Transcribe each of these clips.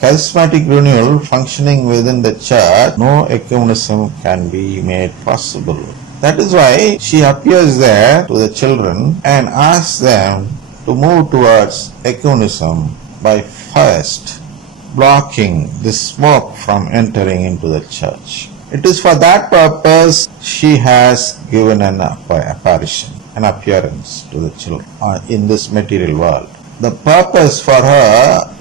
charismatic renewal functioning within the church, no ecumenism can be made possible. That is why she appears there to the children and asks them to move towards ecumenism by first blocking the smoke from entering into the church. It is for that purpose she has given an apparition, an appearance to the children in this material world. The purpose for her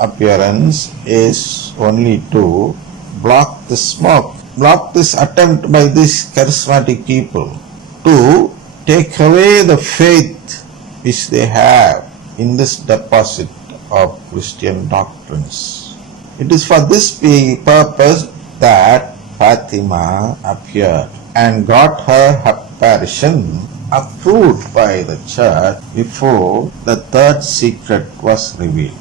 appearance is only to block the smoke, block this attempt by these charismatic people to take away the faith which they have in this deposit of Christian doctrines. It is for this purpose that Fatima appeared and got her apparition approved by the church before the third secret was revealed.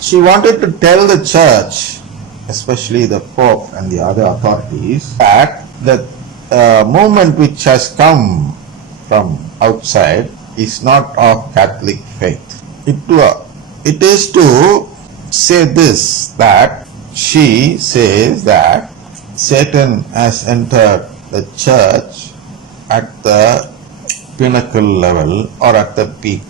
She wanted to tell the church, especially the Pope and the other authorities, that the movement which has come from outside is not of Catholic faith. It is to say this, that she says that Satan has entered the church at the pinnacle level or at the peak.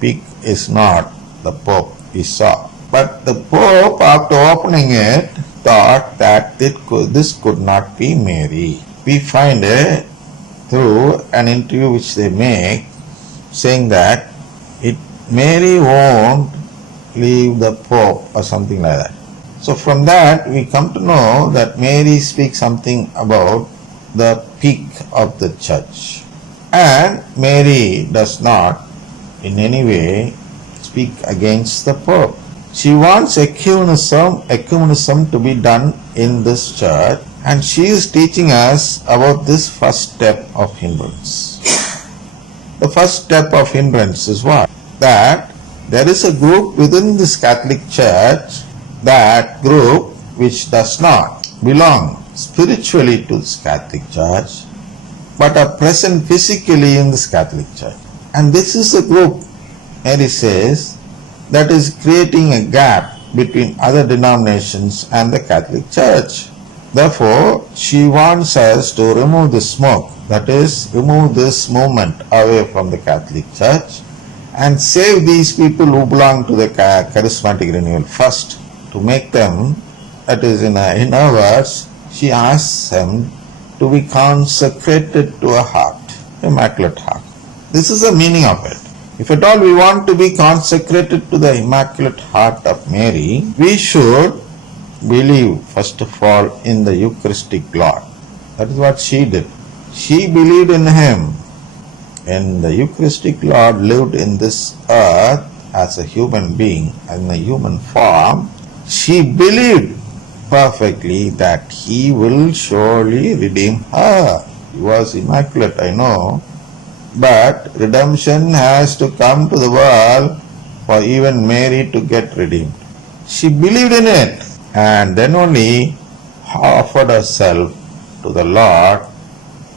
Peak is not the Pope we saw. But the Pope, after opening it, thought that this could not be Mary. We find it through an interview which they make, saying that Mary won't leave the Pope or something like that. So from that we come to know that Mary speaks something about the peak of the church. And Mary does not in any way speak against the Pope. She wants ecumenism to be done in this church, and she is teaching us about this first step of hindrance. The first step of hindrance is what? That there is a group within this Catholic Church, that group which does not belong spiritually to this Catholic Church, but are present physically in this Catholic Church. And this is a group, Mary says, that is creating a gap between other denominations and the Catholic Church. Therefore, she wants us to remove the smoke, that is, remove this movement away from the Catholic Church and save these people who belong to the charismatic renewal first, to make them, that is, in her words, she asks them to be consecrated to a heart, immaculate heart. This is the meaning of it. If at all we want to be consecrated to the immaculate heart of Mary, we should believe first of all in the Eucharistic Lord. That is what she did. She believed in Him. When the Eucharistic Lord lived in this earth as a human being, in a human form, she believed perfectly that He will surely redeem her. He was immaculate, I know, but redemption has to come to the world for even Mary to get redeemed. She believed in it, and then only offered herself to the Lord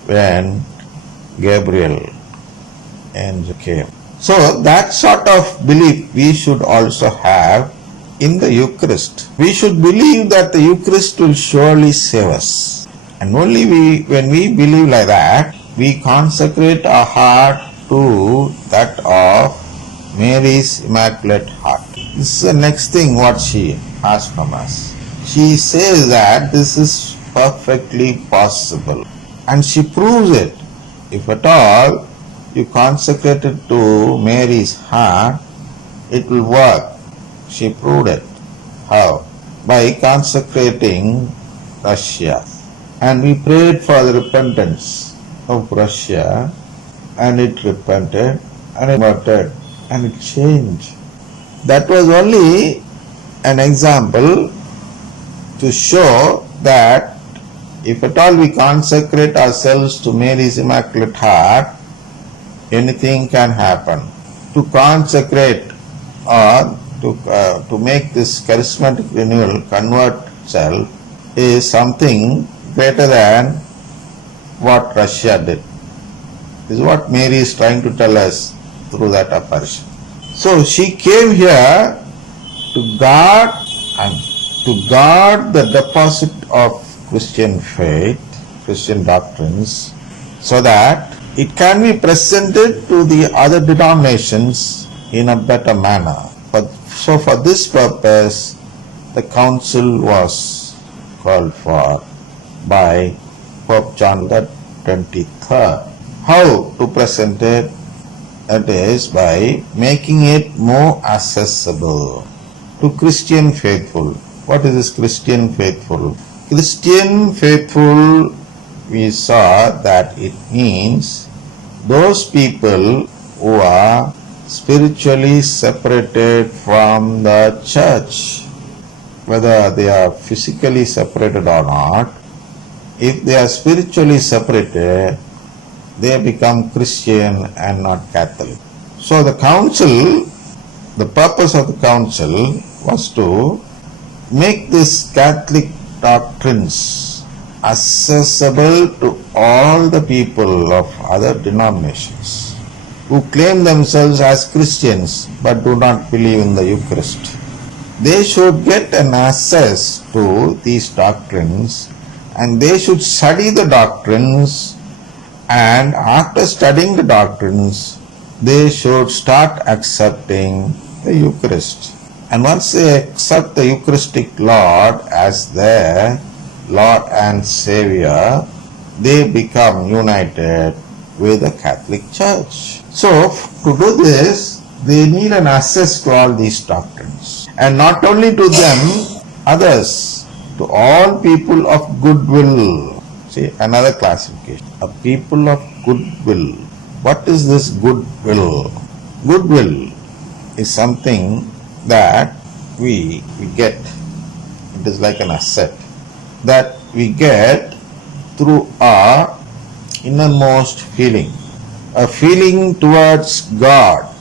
when Gabriel angel came. So that sort of belief we should also have in the Eucharist. We should believe that the Eucharist will surely save us. And only when we believe like that, we consecrate our heart to that of Mary's Immaculate Heart. This is the next thing what she asks from us. She says that this is perfectly possible, and she proves it. If at all you consecrate it to Mary's heart, it will work. She proved it. How? By consecrating Russia. And we prayed for the repentance of Russia, and it repented, and it converted, and it changed. That was only an example to show that if at all we consecrate ourselves to Mary's Immaculate Heart, anything can happen. To consecrate or to make this charismatic renewal convert itself is something greater than what Russia did. This is what Mary is trying to tell us through that apparition. So she came here to guard and to guard the deposit of Christian faith, Christian doctrines, so that it can be presented to the other denominations in a better manner. So for this purpose, the council was called for by Pope John the 23rd. How to present it? That is by making it more accessible to Christian faithful. What is this Christian faithful? Christian faithful, we saw that it means those people who are spiritually separated from the church, whether they are physically separated or not. If they are spiritually separated, they become Christian and not Catholic. So the council, the purpose of the council was to make these Catholic doctrines accessible to all the people of other denominations who claim themselves as Christians but do not believe in the Eucharist. They should get an access to these doctrines, and they should study the doctrines, and after studying the doctrines, they should start accepting the Eucharist. And once they accept the Eucharistic Lord as their Lord and Savior, they become united with the Catholic Church. So, to do this, they need an access to all these doctrines. And not only to them, others, to all people of goodwill. See, another classification. A people of goodwill. What is this goodwill? Goodwill is something that we get. It is like an asset that we get through our innermost feeling. A feeling towards God.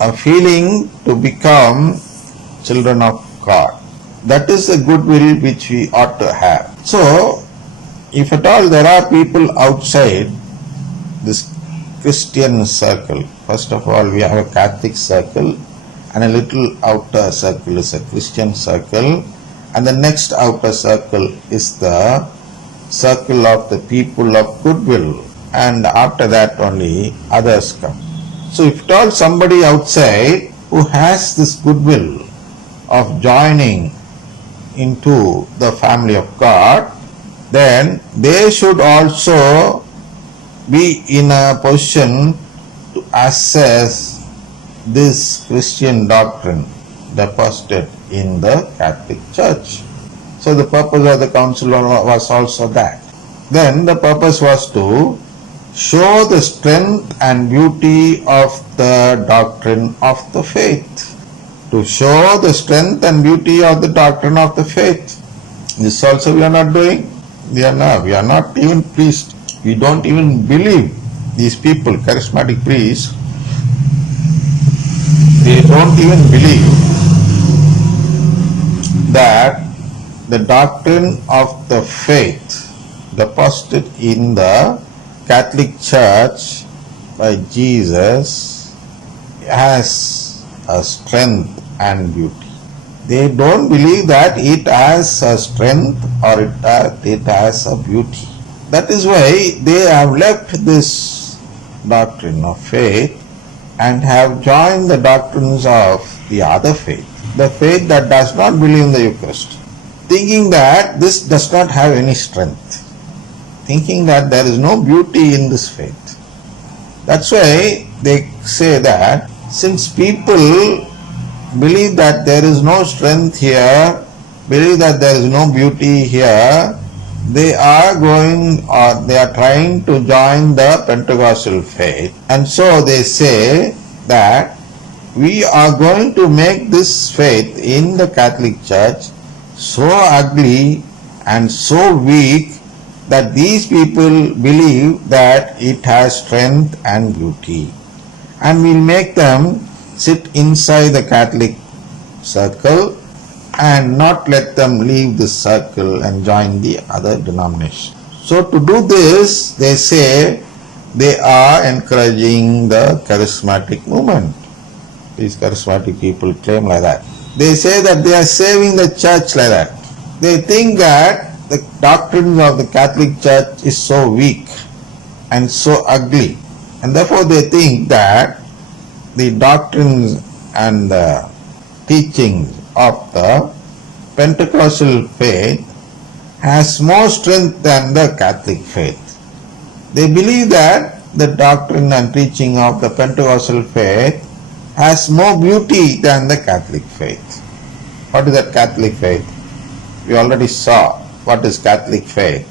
A feeling to become children of God. That is the goodwill which we ought to have. So, if at all there are people outside this Christian circle, first of all we have a Catholic circle, and a little outer circle is a Christian circle, and the next outer circle is the circle of the people of goodwill, and after that only others come. So if at all somebody outside who has this goodwill of joining into the family of God, then they should also be in a position to assess this Christian doctrine deposited in the Catholic Church. So the purpose of the council was also that. Then the purpose was to show the strength and beauty of the doctrine of the faith. To show the strength and beauty of the doctrine of the faith. This also we are not doing. We are not even priests. We don't even believe. These people, charismatic priests, they don't even believe that the doctrine of the faith deposited in the Catholic Church by Jesus has a strength and beauty. They don't believe that it has a strength or it has a beauty. That is why they have left this doctrine of faith and have joined the doctrines of the other faith, the faith that does not believe in the Eucharist, thinking that this does not have any strength, thinking that there is no beauty in this faith. That's why they say that since people believe that there is no strength here, believe that there is no beauty here, they are trying to join the Pentecostal faith, and so they say that we are going to make this faith in the Catholic Church so ugly and so weak that these people believe that it has strength and beauty, and we'll make them sit inside the Catholic circle and not let them leave this circle and join the other denomination. So to do this, they say they are encouraging the charismatic movement. These charismatic people claim like that. They say that they are saving the church like that. They think that the doctrines of the Catholic Church is so weak and so ugly, and therefore they think that the doctrines and the teachings of the Pentecostal faith has more strength than the Catholic faith. They believe that the doctrine and teaching of the Pentecostal faith has more beauty than the Catholic faith. What is that Catholic faith? We already saw what is Catholic faith.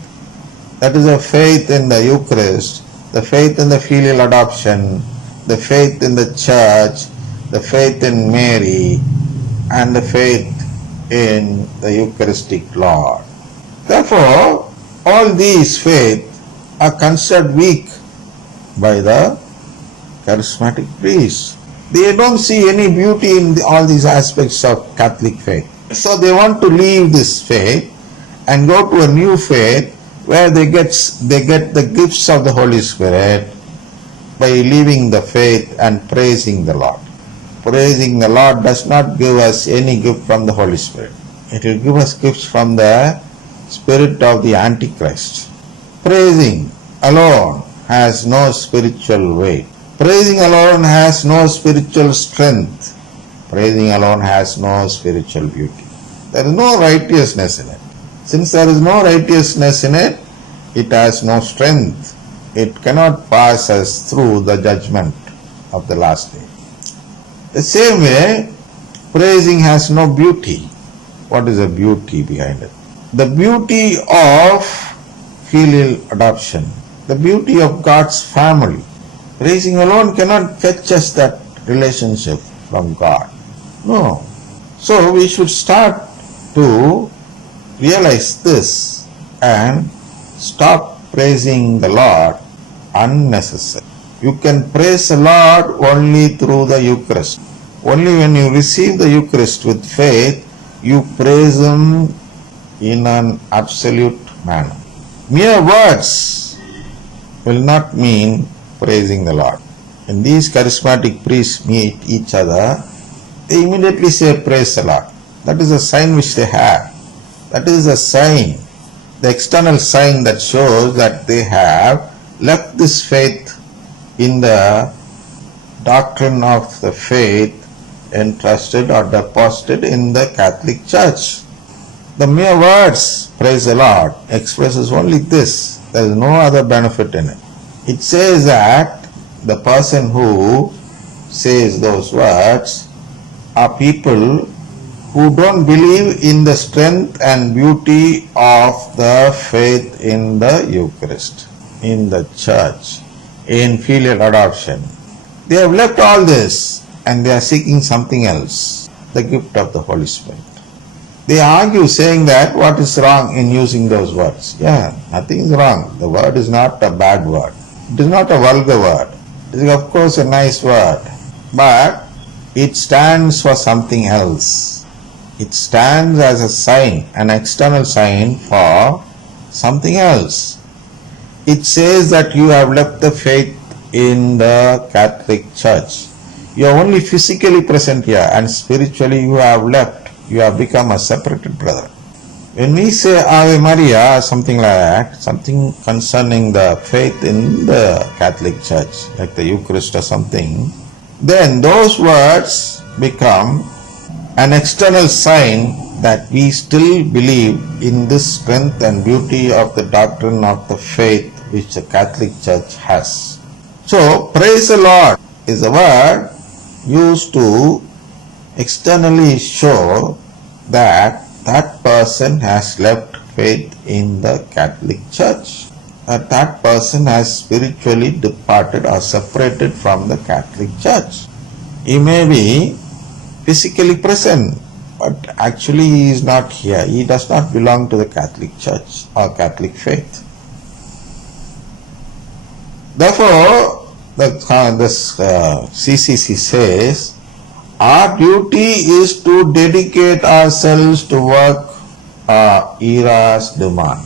That is a faith in the Eucharist, the faith in the filial adoption, the faith in the church, the faith in Mary, and the faith in the Eucharistic Lord. Therefore, all these faiths are considered weak by the charismatic priests. They don't see any beauty in all these aspects of Catholic faith. So they want to leave this faith and go to a new faith where they get the gifts of the Holy Spirit by leaving the faith and praising the Lord. Praising the Lord does not give us any gift from the Holy Spirit. It will give us gifts from the spirit of the Antichrist. Praising alone has no spiritual weight. Praising alone has no spiritual strength. Praising alone has no spiritual beauty. There is no righteousness in it. Since there is no righteousness in it, it has no strength. It cannot pass us through the judgment of the last day. The same way, praising has no beauty. What is the beauty behind it? The beauty of filial adoption, the beauty of God's family. Praising alone cannot fetch us that relationship from God. No. So we should start to realize this and stop praising the Lord unnecessary. You can praise the Lord only through the Eucharist. Only when you receive the Eucharist with faith, you praise Him in an absolute manner. Mere words will not mean praising the Lord. When these charismatic priests meet each other, they immediately say, praise the Lord. That is a sign which they have. That is a sign, the external sign that shows that they have left this faith in the doctrine of the faith entrusted or deposited in the Catholic Church. The mere words, praise the Lord, expresses only this. There is no other benefit in it. It says that the person who says those words are people who don't believe in the strength and beauty of the faith in the Eucharist, in the church, in filial adoption. They have left all this and they are seeking something else, the gift of the Holy Spirit. They argue saying that what is wrong in using those words? Yeah, nothing is wrong. The word is not a bad word. It is not a vulgar word. It is of course a nice word, but it stands for something else. It stands as a sign, an external sign for something else. It says that you have left the faith in the Catholic Church. You are only physically present here and spiritually you have left. You have become a separated brother. When we say Ave Maria, something like that, something concerning the faith in the Catholic Church, like the Eucharist or something, then those words become an external sign that we still believe in this strength and beauty of the doctrine of the faith which the Catholic Church has. So, praise the Lord is a word used to externally show that that person has left faith in the Catholic Church, that person has spiritually departed or separated from the Catholic Church. He may be physically present, but actually he is not here. He does not belong to the Catholic Church or Catholic faith. Therefore, this CCC says, our duty is to dedicate ourselves to work our era's demand.